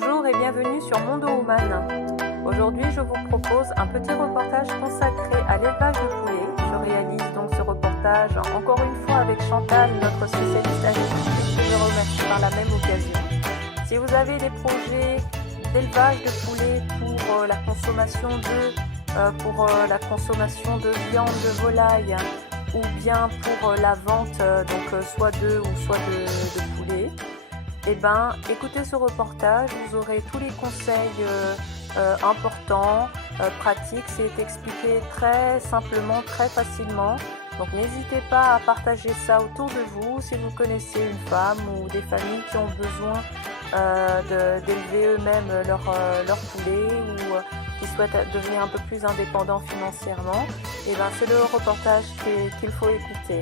Bonjour et bienvenue sur Mondo Woman. Aujourd'hui, je vous propose un petit reportage consacré à l'élevage de poulets. Je réalise donc ce reportage encore une fois avec Chantal, notre spécialiste agriculture, que je remercie par la même occasion. Si vous avez des projets d'élevage de poulets pour la consommation de viande de volaille ou bien pour la vente soit d'œufs ou soit de poulets, écoutez ce reportage, vous aurez tous les conseils importants, pratiques, c'est expliqué très simplement, très facilement. Donc n'hésitez pas à partager ça autour de vous si vous connaissez une femme ou des familles qui ont besoin d'élever eux-mêmes leurs poulets ou qui souhaitent devenir un peu plus indépendants financièrement. C'est le reportage qu'il faut écouter.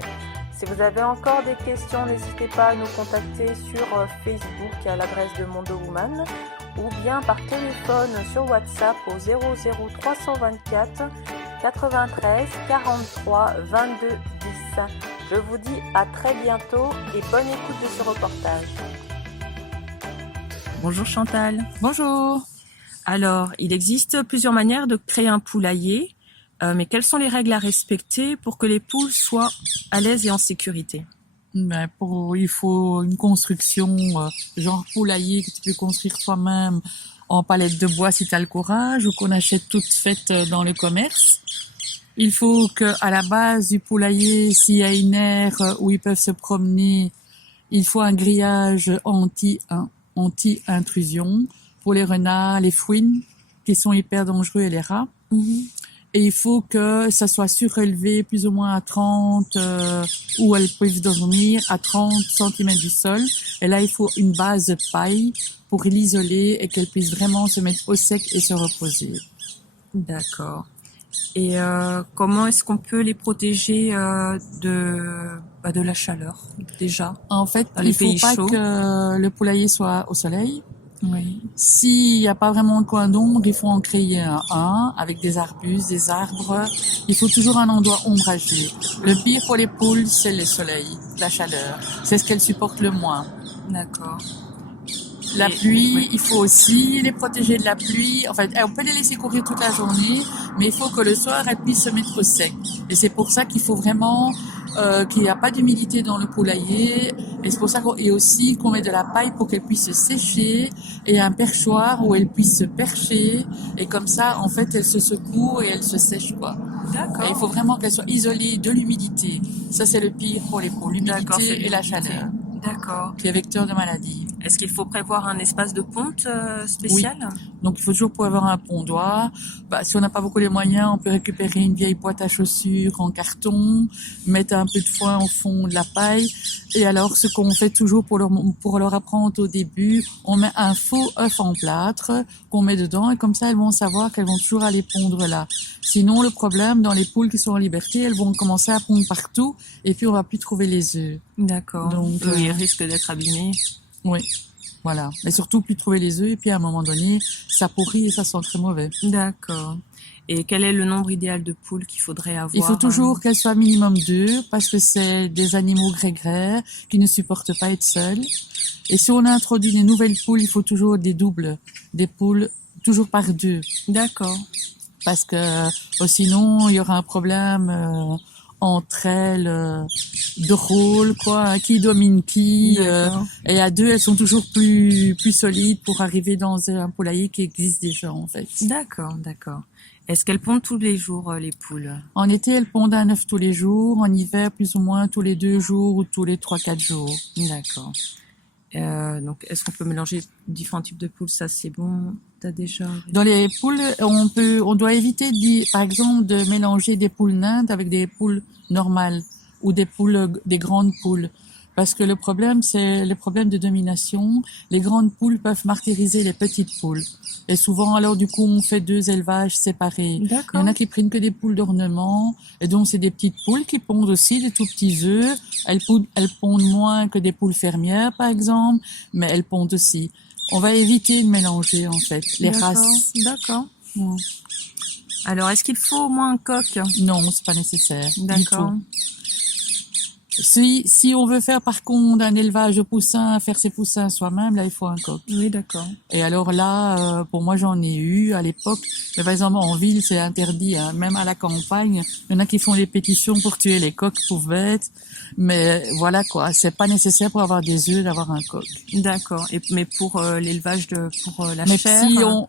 Si vous avez encore des questions, n'hésitez pas à nous contacter sur Facebook à l'adresse de Mondo Woman ou bien par téléphone sur WhatsApp au 00324 93 43 22 10. Je vous dis à très bientôt et bonne écoute de ce reportage. Bonjour Chantal. Bonjour. Alors, il existe plusieurs manières de créer un poulailler. Mais quelles sont les règles à respecter pour que les poules soient à l'aise et en sécurité? Il faut une construction genre poulailler que tu peux construire toi-même en palette de bois si tu as le courage ou qu'on achète toutes faites dans le commerce. Il faut que à la base du poulailler, s'il y a une aire où ils peuvent se promener, il faut un grillage anti-intrusion pour les renards, les fouines qui sont hyper dangereux et les rats. Et il faut que ça soit surélevé plus ou moins à 30, où elles peuvent dormir à 30 cm du sol. Et là, il faut une base de paille pour l'isoler et qu'elles puissent vraiment se mettre au sec et se reposer. D'accord. Et comment est-ce qu'on peut les protéger de la chaleur déjà? En fait, il faut pas que le poulailler soit au soleil. Oui. S'il n'y a pas vraiment de coin d'ombre, il faut en créer un avec des arbustes, des arbres. Il faut toujours un endroit ombragé. Le pire pour les poules, c'est le soleil, la chaleur. C'est ce qu'elles supportent le moins. D'accord. La pluie, il faut aussi les protéger de la pluie. En fait, on peut les laisser courir toute la journée, mais il faut que le soir, elles puissent se mettre au sec. Et c'est pour ça qu'il faut vraiment qu'il n'y a pas d'humidité dans le poulailler. Et c'est pour ça qu'on met de la paille pour qu'elles puissent se sécher et un perchoir où elles puissent se percher. Et comme ça, en fait, elles se secouent et elles se sèchent, quoi. D'accord. Et il faut vraiment qu'elles soient isolées de l'humidité. Ça, c'est le pire pour les poules, l'humidité et la chaleur. D'accord. Qui est vecteur de maladie. Est-ce qu'il faut prévoir un espace de ponte spécial? Oui. Donc il faut toujours pouvoir avoir un pondoir. Si on n'a pas beaucoup les moyens, on peut récupérer une vieille boîte à chaussures en carton, mettre un peu de foin au fond de la paille. Et alors ce qu'on fait toujours pour leur apprendre au début, on met un faux œuf en plâtre qu'on met dedans et comme ça elles vont savoir qu'elles vont toujours aller pondre là. Sinon le problème dans les poules qui sont en liberté, elles vont commencer à pondre partout et puis on va plus trouver les œufs. D'accord. Donc ils risquent d'être abîmés. Oui, voilà. Mais surtout, plus trouver les œufs, et puis à un moment donné, ça pourrit et ça sent très mauvais. D'accord. Et quel est le nombre idéal de poules qu'il faudrait avoir? Il faut toujours qu'elles soient minimum 2, parce que c'est des animaux grégaires qui ne supportent pas être seuls. Et si on introduit des nouvelles poules, il faut toujours des doubles, des poules toujours par 2. D'accord. Parce que sinon, il y aura un problème entre elles de rôle, quoi, qui domine qui, et à 2 elles sont toujours plus solides pour arriver dans un poulailler qui existe déjà en fait. D'accord. Est-ce qu'elles pondent tous les jours les poules? En été elles pondent un œuf tous les jours, en hiver plus ou moins tous les 2 jours ou tous les 3-4 jours. D'accord. Donc est-ce qu'on peut mélanger différents types de poules? Ça c'est bon, t'as déjà... Dans les poules, on doit éviter par exemple de mélanger des poules naines avec des poules normales ou des grandes poules. Parce que le problème, c'est le problème de domination. Les grandes poules peuvent martyriser les petites poules. Et souvent, alors, du coup, on fait 2 élevages séparés. D'accord. Il y en a qui prennent que des poules d'ornement. Et donc, c'est des petites poules qui pondent aussi des tout petits œufs. Elles pondent moins que des poules fermières, par exemple. Mais elles pondent aussi. On va éviter de mélanger, en fait, les races. D'accord. Alors, est-ce qu'il faut au moins un coq? Non, c'est pas nécessaire. D'accord. Si on veut faire par contre un élevage de poussins, faire ses poussins soi-même, là il faut un coq. Oui, d'accord. Et alors là, pour moi j'en ai eu à l'époque, mais par exemple en ville c'est interdit, hein. Même à la campagne, il y en a qui font des pétitions pour tuer les coqs, pauvres bêtes. Mais voilà quoi, c'est pas nécessaire pour avoir des œufs d'avoir un coq. D'accord. Mais pour l'élevage pour la Mais chair. si on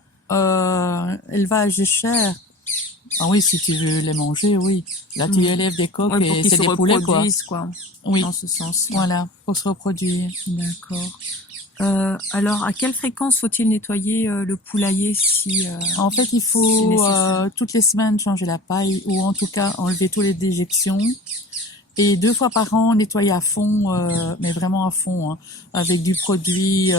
élevage de chair, ah oui, si tu veux les manger, oui. Là tu élèves des coqs Ouais, pour et qu'ils c'est se des poulets quoi. reproduisent, quoi. Oui, Dans ce sens. voilà, pour se reproduire. D'accord. Alors, à quelle fréquence faut-il nettoyer le poulailler si En fait, il c'est faut nécessaire? toutes les semaines changer la paille ou en tout cas enlever toutes les déjections. Et 2 fois par an, nettoyer à fond, mais vraiment à fond, hein, avec du produit,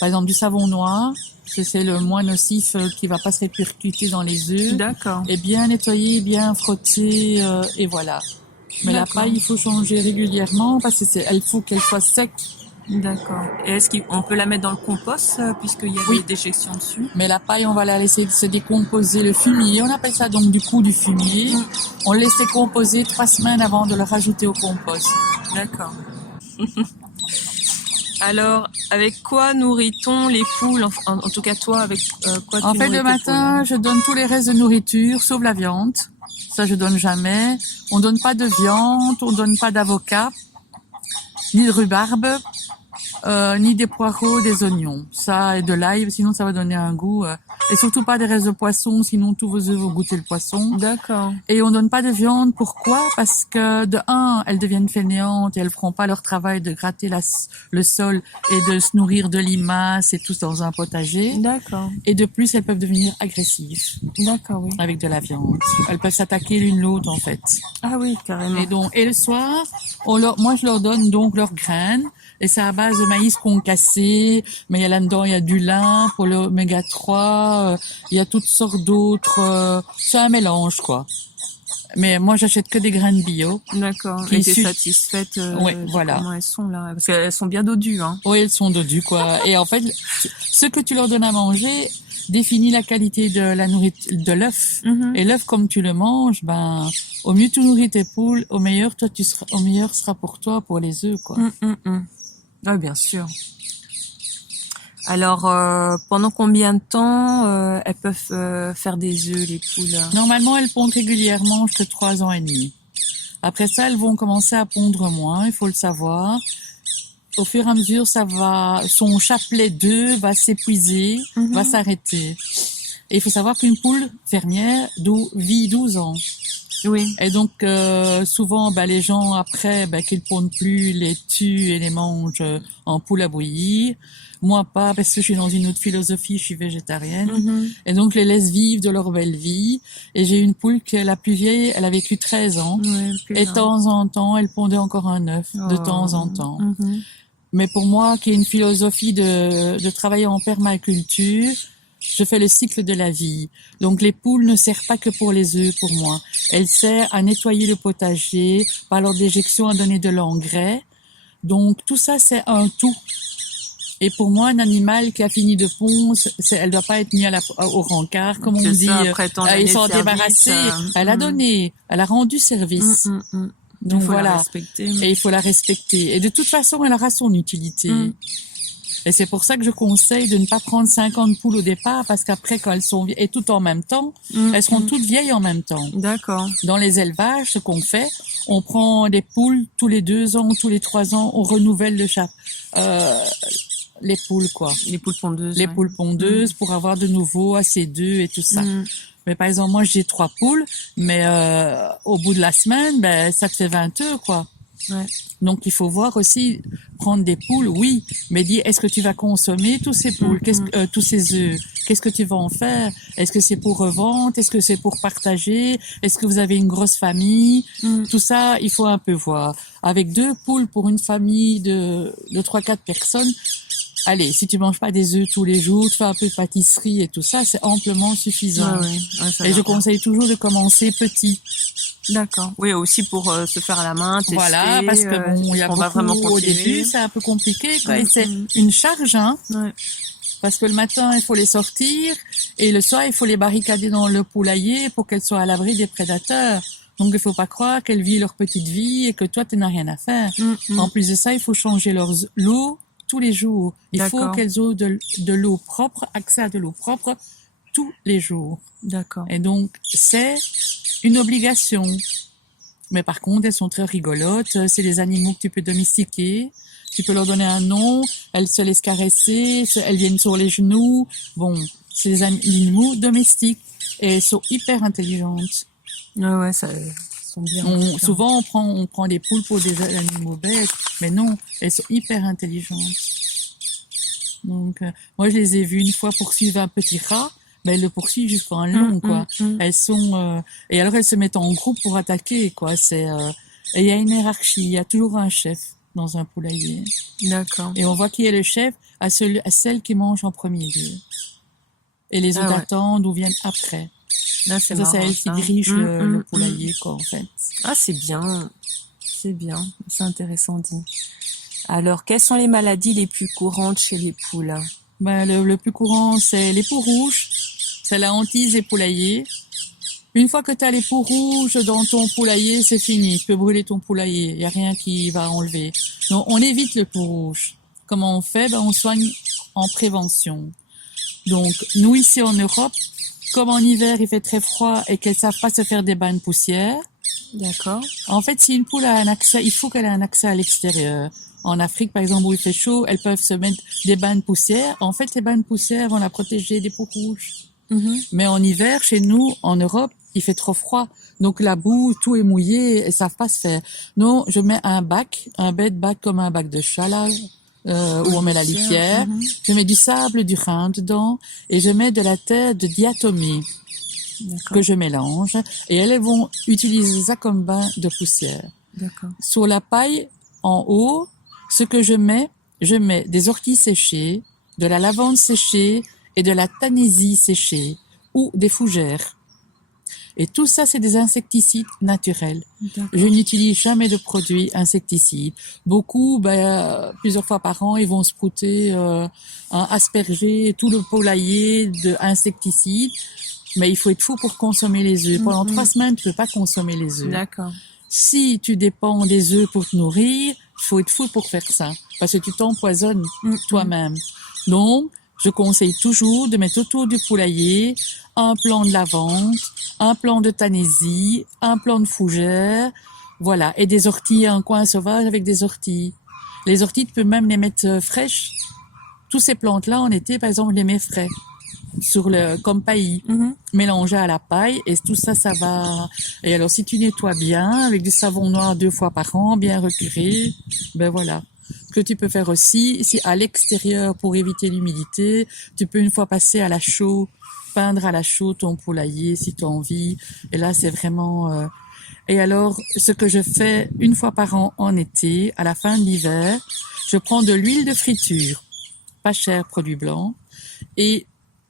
par exemple du savon noir, parce que c'est le moins nocif qui va pas se répercuter dans les œufs. D'accord. Et bien nettoyer, bien frotter, et voilà. Mais la D'accord. paille, il faut changer régulièrement parce que elle faut qu'elle soit sec. D'accord. Et est-ce qu'on peut la mettre dans le compost puisqu'il y a Oui. des déjections dessus? Mais la paille, on va la laisser se décomposer, le fumier. On appelle ça donc du coup du fumier. On le laisse décomposer 3 semaines avant de le rajouter au compost. D'accord. Alors, avec quoi nourrit-on les poules? En tout cas, toi, avec quoi tu En fait, nourris le tes matin, poules? je donne tous les restes de nourriture, sauf la viande. Ça, je donne jamais. On donne pas de viande, on donne pas d'avocat, ni de rhubarbe, ni des poireaux, des oignons. Ça, et de l'ail, sinon ça va donner un goût. Et surtout pas des restes de poisson, sinon tous vos œufs vont goûter le poisson. D'accord. Et on donne pas de viande, pourquoi? Parce que de un, elles deviennent fainéantes et elles feront pas leur travail de gratter le sol et de se nourrir de limaces et tout dans un potager. D'accord. Et de plus, elles peuvent devenir agressives D'accord, oui. avec de la viande. Elles peuvent s'attaquer l'une l'autre en fait. Ah oui, carrément. Et le soir, moi je leur donne donc leurs graines. Et c'est à base de maïs concassé, mais il y a là-dedans, il y a du lin pour l'oméga 3, il y a toutes sortes d'autres, c'est un mélange quoi. Mais moi j'achète que des graines bio. D'accord. Qui Et t'es issues- satisfaite Ouais, de voilà. comment elles sont là? Parce qu'elles sont bien dodues, hein. Oui, elles sont dodues quoi. Et en fait, ce que tu leur donnes à manger définit la qualité de la nourriture, de l'œuf. Mhm. Et l'œuf, comme tu le manges, au mieux tu nourris tes poules, au meilleur sera pour toi, pour les œufs quoi. Ah, bien sûr. Alors, pendant combien de temps elles peuvent faire des œufs, les poules? Normalement, elles pondent régulièrement jusqu'à 3 ans et demi. Après ça, elles vont commencer à pondre moins, il faut le savoir. Au fur et à mesure, son chapelet d'œufs va s'épuiser, va s'arrêter. Et il faut savoir qu'une poule fermière vit 12 ans. Oui. Et donc, souvent, les gens, après, qu'ils pondent plus, les tuent et les mangent en poule à bouillir. Moi, pas, parce que je suis dans une autre philosophie, je suis végétarienne. Et donc, je les laisse vivre de leur belle vie. Et j'ai une poule qui est la plus vieille, elle a vécu 13 ans. Ouais, Et de temps en temps, elle pondait encore un œuf, de temps en temps. Mais pour moi, qui est une philosophie de travailler en permaculture, je fais le cycle de la vie. Donc les poules ne servent pas que pour les œufs pour moi. Elles servent à nettoyer le potager, par leur déjection à donner de l'engrais. Donc tout ça c'est un tout. Et pour moi, un animal qui a fini de pondre, elle doit pas être mis au rencard, comme on dit. Ils sont débarrassés. Elle a donné, elle a rendu service. Donc voilà. Et il faut la respecter. Et de toute façon, elle aura son utilité. Et c'est pour ça que je conseille de ne pas prendre 50 poules au départ, parce qu'après, quand elles sont vieilles, et tout en même temps, elles seront toutes vieilles en même temps. D'accord. Dans les élevages, ce qu'on fait, on prend des poules tous les 2 ans, tous les 3 ans, on renouvelle les poules, quoi. Les poules pondeuses. Les poules pondeuses pour avoir de nouveau assez d'œufs et tout ça. Mais par exemple, moi, j'ai 3 poules, mais au bout de la semaine, ça te fait 20 œufs, quoi. Ouais. Donc, il faut voir aussi, prendre des poules, oui, mais dire, est-ce que tu vas consommer tous ces poules, tous ces œufs? Qu'est-ce que tu vas en faire? Est-ce que c'est pour revendre? Est-ce que c'est pour partager? Est-ce que vous avez une grosse famille? Tout ça, il faut un peu voir. Avec 2 poules pour une famille de 3-4 personnes, allez, si tu manges pas des œufs tous les jours, tu fais un peu de pâtisserie et tout ça, c'est amplement suffisant. Et je conseille toujours de commencer petit. D'accord. Oui, aussi pour se faire à la main, tester. Voilà, parce que il y a beaucoup, au début, c'est un peu compliqué, quoi. Et c'est une charge, hein. Ouais. Parce que le matin, il faut les sortir, et le soir, il faut les barricader dans le poulailler pour qu'elles soient à l'abri des prédateurs. Donc, il faut pas croire qu'elles vivent leur petite vie et que toi, tu n'as rien à faire. En plus de ça, il faut changer l'eau tous les jours. Il faut D'accord. qu'elles aient de l'eau propre, accès à de l'eau propre tous les jours. D'accord. Et donc, c'est une obligation. Mais par contre, elles sont très rigolotes. C'est des animaux que tu peux domestiquer. Tu peux leur donner un nom. Elles se laissent caresser. Elles viennent sur les genoux. Bon, c'est des animaux domestiques. Et elles sont hyper intelligentes. Ouais, ça, ils sont bien. Souvent, on prend des poules pour des animaux bêtes. Mais non, elles sont hyper intelligentes. Donc, moi, je les ai vues une fois poursuivre un petit rat. Ben, elles le poursuivent jusqu'à un long, quoi. Elles sont, et alors elles se mettent en groupe pour attaquer, quoi. Et il y a une hiérarchie. Il y a toujours un chef dans un poulailler. D'accord. Et on voit qui est le chef à celle qui mange en premier lieu. Et les autres ouais. attendent ou viennent après. Là, c'est Ça, marrant. c'est elle qui dirige le poulailler, quoi, en fait. Ah, c'est bien. C'est bien. C'est intéressant dit. Alors, quelles sont les maladies les plus courantes chez les poules? Ben, le plus courant, c'est les peaux rouges. C'est la hantise des poulaillers. Une fois que tu as les peaux rouges dans ton poulailler, c'est fini. Tu peux brûler ton poulailler. Il n'y a rien qui va enlever. Donc, on évite le peau rouge. Comment on fait? Ben, on soigne en prévention. Donc, nous, ici en Europe, comme en hiver, il fait très froid et qu'elles savent pas se faire des bains de poussière. D'accord. En fait, si une poule a un accès, il faut qu'elle ait un accès à l'extérieur. En Afrique, par exemple, où il fait chaud, elles peuvent se mettre des bains de poussière. En fait, les bains de poussière vont la protéger des peaux rouges. Mais en hiver, chez nous, en Europe, il fait trop froid. Donc la boue, tout est mouillé, elles savent pas se faire. Non, je mets un bed bac comme un bac de chat là, où on met la litière. Je mets du sable du Rhin dedans et je mets de la terre de diatomée que je mélange. Et elles vont utiliser ça comme bain de poussière. D'accord. Sur la paille, en haut, ce que je mets des orties séchées, de la lavande séchée et de la tanésie séchée ou des fougères. Et tout ça, c'est des insecticides naturels. Je n'utilise jamais de produits insecticides. Beaucoup, plusieurs fois par an, ils vont sprouter, asperger tout le poulailler d'insecticides. Mais il faut être fou pour consommer les œufs. Pendant 3 semaines, tu peux pas consommer les œufs. D'accord. Si tu dépends des œufs pour te nourrir, il faut être fou pour faire ça. Parce que tu t'empoisonnes toi-même. Donc, je conseille toujours de mettre autour du poulailler un plant de lavande, un plant de tanésie, un plant de fougère, voilà, et des orties, un coin sauvage avec des orties. Les orties, tu peux même les mettre fraîches. Tous ces plantes-là, en été, par exemple, les mets frais, comme paillis, mélangés à la paille, et tout ça, ça va. Et alors, si tu nettoies bien, avec du savon noir 2 fois par an, bien recuré, ben voilà. Ce que tu peux faire aussi, si à l'extérieur, pour éviter l'humidité, tu peux une fois passer à la chaux, peindre à la chaux ton poulailler si tu as envie. Et là, c'est vraiment... Et alors, ce que je fais une fois par an en été, à la fin de l'hiver, je prends de l'huile de friture, pas cher, produit blanc, et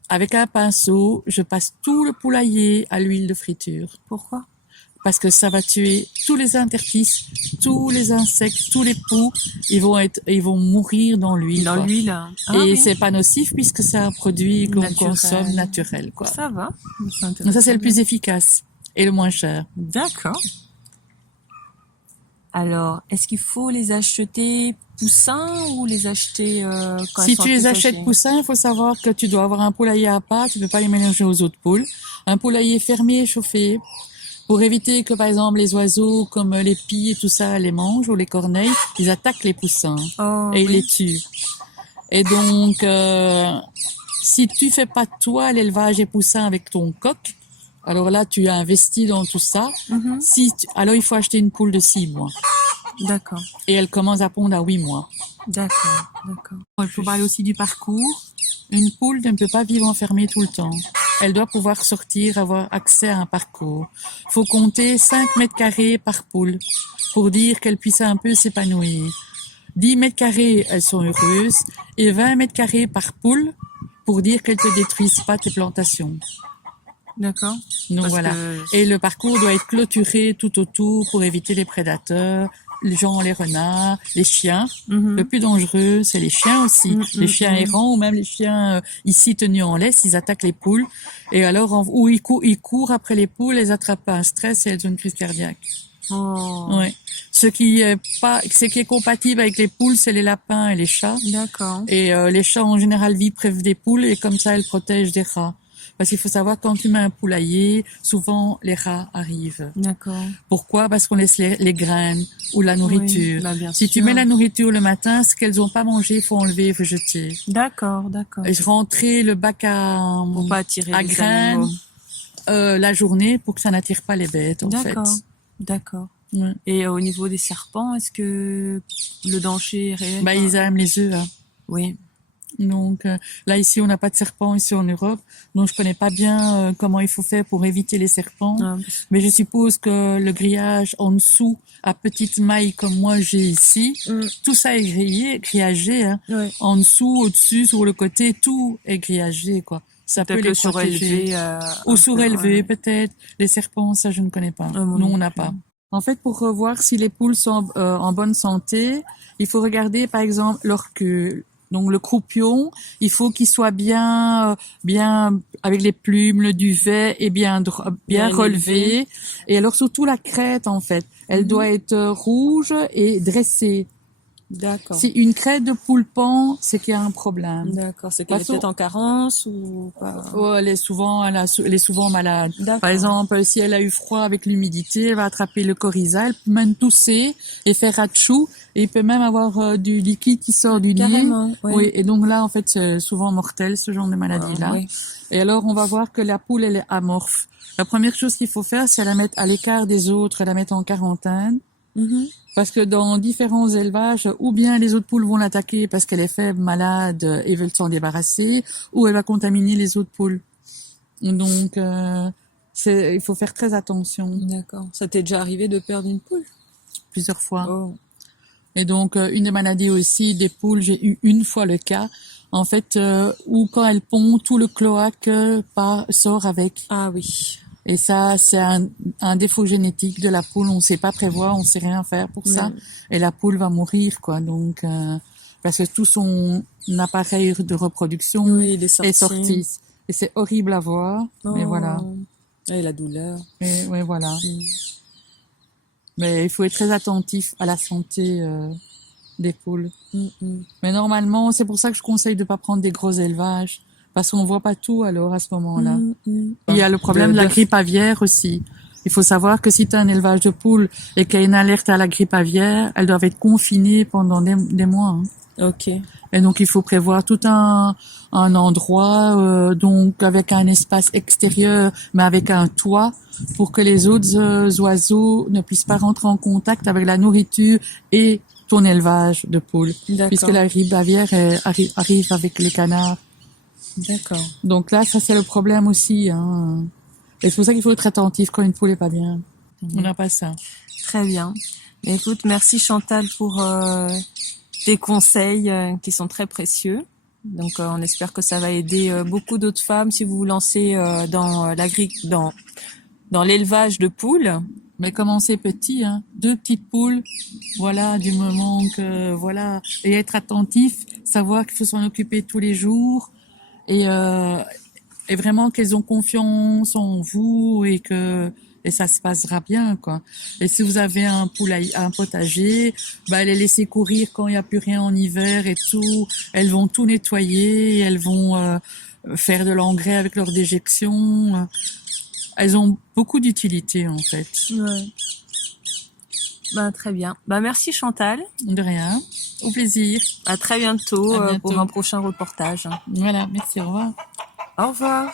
avec un pinceau, je passe tout le poulailler à l'huile de friture. Pourquoi? Parce que ça va tuer tous les interstices, tous les insectes, tous les poux, ils vont mourir dans l'huile. Dans l'huile. Ah, et oui. c'est pas nocif puisque c'est un produit qu'on consomme naturel, quoi. Ça va. Donc ça, c'est le plus efficace et le moins cher. D'accord. Alors, est-ce qu'il faut les acheter poussins ou les acheter quand Si elles sont tu les plus achètes âgées? poussins, il faut savoir que tu dois avoir un poulailler à part, tu peux pas les mélanger aux autres poules. Un poulailler fermé et chauffé. Pour éviter que, par exemple, les oiseaux comme les pies et tout ça les mangent, ou les corneilles, ils attaquent les poussins et ils les tuent. Et donc, si tu fais pas toi l'élevage des poussins avec ton coq, alors là, tu as investi dans tout ça. Alors, il faut acheter une poule de 6 mois. D'accord. Et elle commence à pondre à 8 mois. D'accord. D'accord. Il faut parler aussi du parcours. Une poule ne peut pas vivre enfermée tout le temps. Elle doit pouvoir sortir, avoir accès à un parcours. Il faut compter 5 mètres carrés par poule pour dire qu'elle puisse un peu s'épanouir. 10 mètres carrés, elles sont heureuses, et 20 mètres carrés par poule pour dire qu'elles ne te détruisent pas tes plantations. D'accord. Donc voilà. Et le parcours doit être clôturé tout autour pour éviter les prédateurs les gens, les renards, les chiens. Mhm. Le plus dangereux, c'est les chiens aussi. Les chiens errants ou même les chiens ici tenus en laisse, ils attaquent les poules. Et alors, ou ils courent après les poules, elles attrapent un stress et elles ont une crise cardiaque. Oh. Ouais. Ce qui est compatible avec les poules, c'est les lapins et les chats. D'accord. Et les chats en général vivent près des poules et comme ça, elles protègent des rats. Parce qu'il faut savoir, quand tu mets un poulailler, souvent les rats arrivent. D'accord. Pourquoi? Parce qu'on laisse les graines ou la nourriture. Oui, bah, bien Si tu sûr. mets la nourriture le matin, ce qu'elles ont pas mangé, il faut enlever, il faut jeter. D'accord, d'accord. Et je rentrais le bac Pour pas attirer à les graines animaux. la journée pour que ça n'attire pas les bêtes, en fait. D'accord. D'accord. Ouais. Et au niveau des serpents, est-ce que le danger est réel? Bah, ils aiment les œufs, hein. Oui. Donc là ici on n'a pas de serpents ici en Europe, donc je connais pas bien comment il faut faire pour éviter les serpents. Ah, Mais je suppose que le grillage en dessous à petite maille comme moi j'ai ici, tout ça est grillagé, hein. ouais. En dessous, au-dessus, sur le côté, tout est grillagé, quoi. Ça peut Peut-être les le protéger. surélevé. Ou un surélevé, peu, peut-être. Les serpents, ça je ne connais pas. moi Nous non on n'a plus. pas. En fait, pour voir si les poules sont en bonne santé, il faut regarder par exemple leur queue. Donc le croupion, il faut qu'il soit bien avec les plumes, le duvet et bien Bien relevé. Et alors surtout la crête en fait, elle doit être rouge et dressée. D'accord. Si une crête de poule pend, c'est qu'il y a un problème. D'accord. C'est qu'elle est Façon- peut-être en carence ou pas? Oh, elle est souvent malade. D'accord. Par exemple, si elle a eu froid avec l'humidité, elle va attraper le coryza, elle peut même tousser et faire atchou, et il peut même avoir du liquide qui sort du nez. Carrément. Ouais. Oui, et donc là, en fait, c'est souvent mortel, ce genre de maladie-là. Oui. Et alors, on va voir que la poule, elle est amorphe. La première chose qu'il faut faire, c'est la mettre à l'écart des autres, la mettre en quarantaine. Mhm. Parce que dans différents élevages, ou bien les autres poules vont l'attaquer parce qu'elle est faible, malade et veulent s'en débarrasser, ou elle va contaminer les autres poules. Donc, il faut faire très attention D'accord. Ça t'est déjà arrivé de perdre une poule? plusieurs fois. Oh. Et donc, une des maladies aussi des poules, j'ai eu une fois le cas, en fait, où quand elles pondent, tout le cloaque sort avec. Ah oui. Et ça, c'est un défaut génétique de la poule. On ne sait pas prévoir, on ne sait rien faire pour ça. Non. Et la poule va mourir, quoi. Donc, parce que tout son appareil de reproduction Oui, il est sorti. est sorti. Et c'est horrible à voir. Mais Oh. voilà. Et la douleur. Et ouais, voilà. Mais il faut être très attentif à la santé des poules. Mais normalement, c'est pour ça que je conseille de pas prendre des gros élevages. Parce qu'on voit pas tout alors à ce moment-là. Il y a le problème de la grippe aviaire aussi. Il faut savoir que si tu as un élevage de poules et qu'il y a une alerte à la grippe aviaire, elles doivent être confinées pendant des mois. Hein. Ok. Et donc il faut prévoir tout un endroit donc avec un espace extérieur mais avec un toit pour que les autres oiseaux ne puissent pas rentrer en contact avec la nourriture et ton élevage de poules. D'accord. Puisque la grippe aviaire arrive avec les canards. D'accord. Donc là, ça c'est le problème aussi. Hein. Et c'est pour ça qu'il faut être attentif quand une poule est pas bien. On n'a pas ça. Très bien. Mais écoute, merci Chantal pour tes conseils qui sont très précieux. Donc on espère que ça va aider beaucoup d'autres femmes si vous vous lancez dans l'élevage de poules. Mais commencer petit, hein. 2 petites poules, voilà, du moment que, voilà, et être attentif, savoir qu'il faut s'en occuper tous les jours, et vraiment qu'elles ont confiance en vous et ça se passera bien, quoi. Et si vous avez un potager, bah, les laisser courir quand il n'y a plus rien en hiver et tout. Elles vont tout nettoyer, elles vont faire de l'engrais avec leur déjection. Elles ont beaucoup d'utilité, en fait. Ouais. Ben, très bien. Ben, merci Chantal. De rien. Au plaisir. À très bientôt, À bientôt. pour un prochain reportage. Voilà, merci, au revoir. Au revoir.